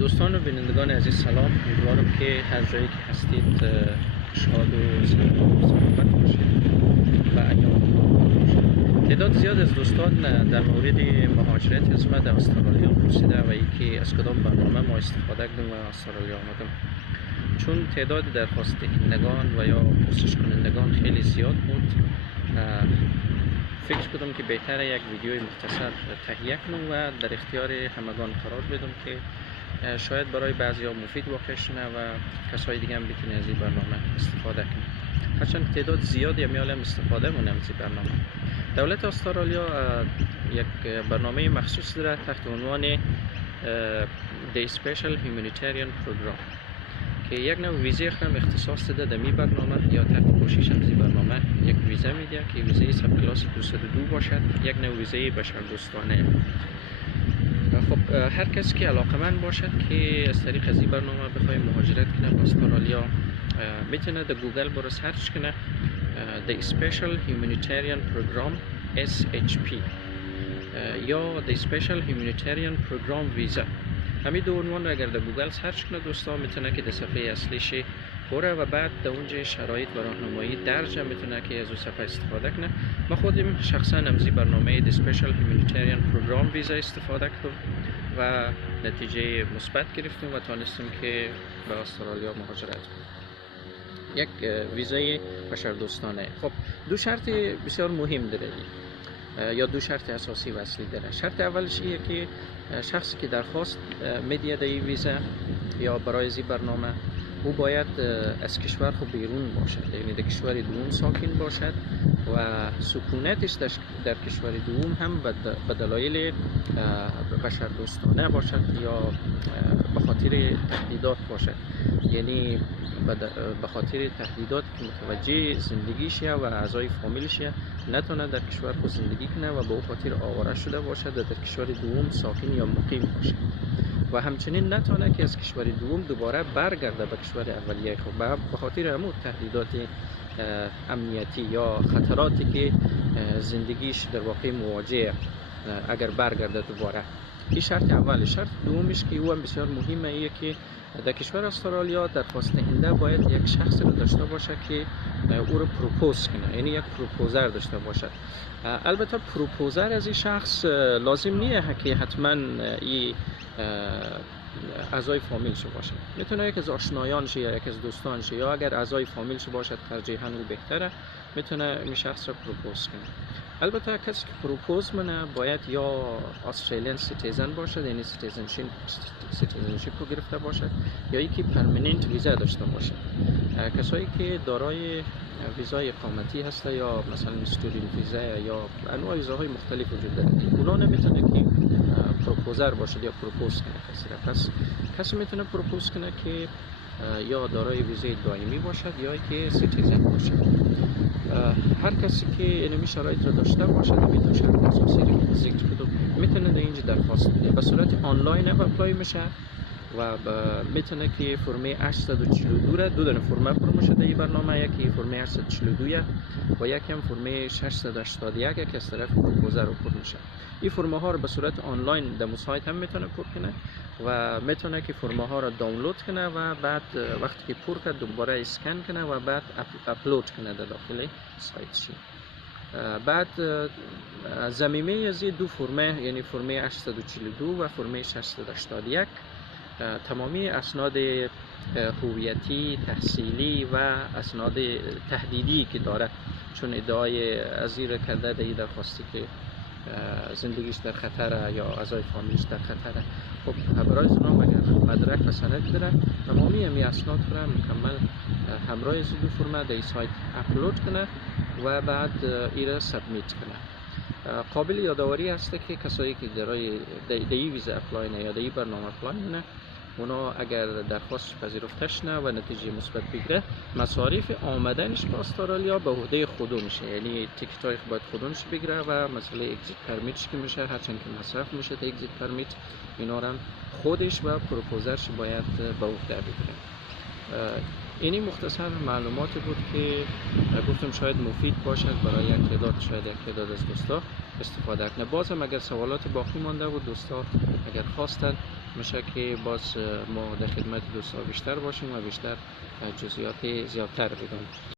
دوستان و بینندگان عزیز سلام. امیدوارم که هر جایی که هستید شاد و سلامت باشید و ایام باشید. تعداد زیاد از دوستان در مورد مهاجرت از ما در استرالیا پرسیده و اینکه از کدام برنامه ما استفاده کردیم و استرالیا آمدیم. چون تعداد درخواست دهندگان و یا پرسش کنندگان خیلی زیاد بود، فکر کردم که بهتره یک ویدیوی مختصر تهیه کنم و در اختیار همگان قرار بدم که شاید برای بعضی ها مفید واقع شونه و کسای دیگه هم بتونه از این برنامه استفاده کنه. هرچند تعداد زیادی هم استفاده مونم از این برنامه. دولت استرالیا یک برنامه مخصوص داره تحت عنوان The Special Humanitarian Program که یک نوع ویزه هم اختصاص داده در این برنامه یا تحت پوشش از این برنامه یک ویزه میده که ویزه سب کلاس 202 باشد، یک نوع ویزه بشردوستانه. خب هر کسی که علاقمند باشد که از طریق از این برنامه بخواه مهاجرت کنه به استرالیا میتونه در گوگل برو سرچ کنه The Special Humanitarian Program SHP یا The Special Humanitarian Program Visa. همین دو عنوان رو اگر در گوگل سرچ کنه دوستان میتونه که در صفحه اصلیش بره و بعد در اونجا شرایط و راهنمایی درجه میتونه که از اون صفحه استفاده کنه. ما خودم شخصا از برنامه The Special Humanitarian Program Visa استفاده کردم و نتیجه مثبت گرفتیم و تونستیم که به استرالیا مهاجرت کنیم. یک ویزای بشردوستانه. خب دو شرط بسیار مهم داره یا دو شرط اساسی و اصلی داره. شرط اولش اینه که شخصی که درخواست میده در این ویزا یا برای این برنامه او باید از کشور خود بیرون باشد، یعنی در کشور دوم ساکن باشد و سکونتش در کشور دوم هم به دلایل بشردوستانه باشد یا به خاطر تهدیدات باشد، یعنی به خاطر تهدیدات که متوجه زندگیش و اعضای فامیلش نتونه در کشور خود زندگی کنه و به او خاطر آواره شده باشد و در کشور دوم ساکن یا مقیم باشد و همچنین نتونه که از کشور دوم دوباره برگرده به کشور اولیه خود به خاطر همون تهدیدات امنیتی یا خطراتی که زندگیش در واقع مواجه اگر برگرده دوباره. این شرط اول. شرط دومش که او هم بسیار مهمه ایه که در کشور استرالیا درخواست دهنده باید یک شخص رو داشته باشه که او رو پروپوز کنه، یعنی یک پروپوزر داشته باشد. البته پروپوزر از این شخص لازم نیه که حتما این اعضای فامیلش باشه، میتونه یک از آشنایانش یا یک از دوستانش یا اگر اعضای فامیلش باشد ترجیحاً او بهتره میتونه این شخص رو پروپوز کنه. البته کسی که پروپوز منه باید یا استرالیان سیتیزن باشد، یعنی سیتیزنشیپ رو گرفته باشد، یا یکی پرمننت ویزا داشته باشد. کسایی که دارای ویزای اقامتی هسته یا مثلا استودنت ویزا یا انواع ویزاهای مختلف وجود داره، اونا نمیتونه که پروپوزر باشد یا پروپوز کنه کسی را. پس کسی میتونه پروپوز کنه که یا دارای ویزای دائمی باشد یا که سیتیزن باشد. هر کسی که اینمی شرایط را داشته باشد این دو شرط اساسی رو ذکر کردم میتونه در اینجا درخواست بده. به صورت آنلاین هم اپلای میشه و میتونه که فرمه 842 را دو دونه فرمه پر میشه در این برنامه، یکی فرمه 842 و یکی هم فرمه 681 که از طرف پروپوزر رو پر میشه. این فرمه ها رو به صورت آنلاین در سایت هم میتونه پر کنه و میتونه که فرمه ها رو دانلود کنه و بعد وقتی که پر کرد دوباره اسکن کنه و بعد اپلود کنه در داخل سایت شی. بعد ضمیمه از دو فرمه یعنی فرمه 842 و فرمه 681 تمامی اسناد هویتی، تحصیلی و اسناد تهدیدی که داره، چون ادعای ازیر کرده در درخواستی که زندگیش در خطره یا اعضای فامیلش در خطره. خب برای اونا مگر مدرک و سند داره تمامی همی اسناد رو مکمل همراه از دو فرمه در سایت اپلود کنه و بعد ایره سابمیت کنه. قابل یادآوری هست که کسایی که در این ویزا اپلای نه یا در این برنامه اپلای نه، اونا اگر درخواست پذیرفته نه و نتیجه مثبت بگیره مصارف آمدنش به استرالیا به عهده خودو میشه، یعنی تیکت های باید خودش بگیره و مسئله اگزیت پرمیتش که میشه هرچند که مصرف میشه تا اگزیت پرمیت اینا رو خودش و پروپوزرش باید به عهده بگیره. اینی مختصر معلوماتی بود که گفتم شاید مفید باشد برای یک تعداد از دوستا. استفاده کنه. باز هم اگر سوالات باقی مانده بود دوستا اگر خواستن میشه که باز ما در خدمت دوستا بیشتر باشیم و بیشتر جزئیات زیادتر بدیم.